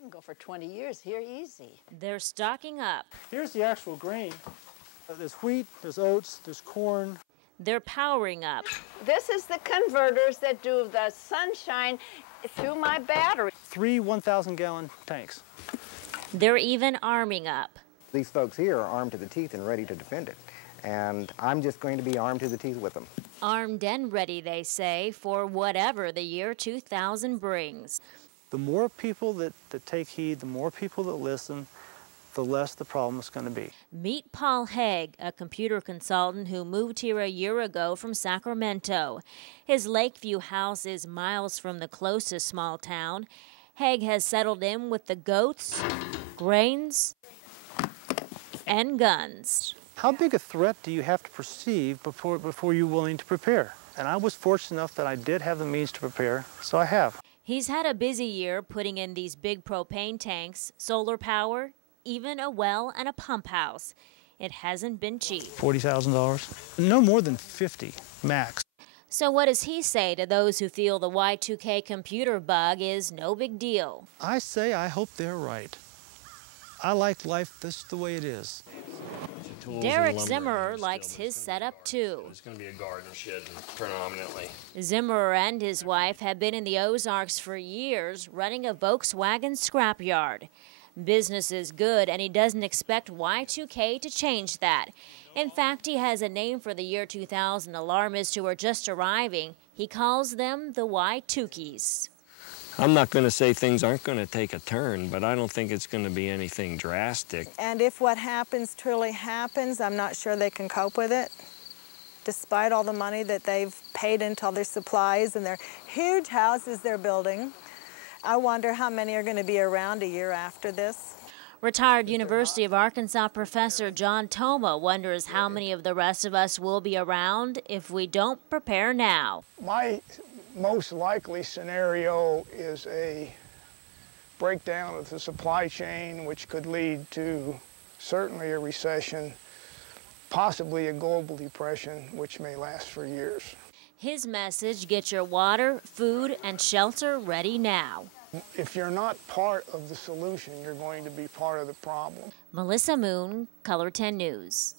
can go for 20 years here easy. They're stocking up. Here's the actual grain. There's wheat, there's oats, there's corn. They're powering up. This is the converters that do the sunshine through my battery. 3 1,000-gallon tanks. They're even arming up. These folks here are armed to the teeth and ready to defend it. And I'm just going to be armed to the teeth with them. Armed and ready, they say, for whatever the year 2000 brings. The more people that take heed, the more people that listen, the less the problem is going to be. Meet Paul Haig, a computer consultant who moved here a year ago from Sacramento. His Lakeview house is miles from the closest small town. Haig has settled in with the goats, grains, and guns. How big a threat do you have to perceive before you're willing to prepare? And I was fortunate enough that I did have the means to prepare, so I have. He's had a busy year putting in these big propane tanks, solar power, even a well and a pump house. It hasn't been cheap. $40,000? No more than 50 max. So what does he say to those who feel the Y2K computer bug is no big deal? I say I hope they're right. I like life just the way it is. Derek Zimmerer likes his setup too. It's going to be a garden shed predominantly. Zimmerer and his wife have been in the Ozarks for years running a Volkswagen scrapyard. Business is good, and he doesn't expect Y2K to change that. In fact, he has a name for the year 2000 alarmists who are just arriving. He calls them the Y2Ks. I'm not going to say things aren't going to take a turn, but I don't think it's going to be anything drastic. And if what happens truly happens, I'm not sure they can cope with it, despite all the money that they've paid into all their supplies and their huge houses they're building. I wonder how many are going to be around a year after this. Retired University of Arkansas professor John Toma wonders how many of the rest of us will be around if we don't prepare now. My most likely scenario is a breakdown of the supply chain, which could lead to certainly a recession, possibly a global depression, which may last for years. His message: get your water, food, and shelter ready now. If you're not part of the solution, you're going to be part of the problem. Melissa Moon, Color 10 News.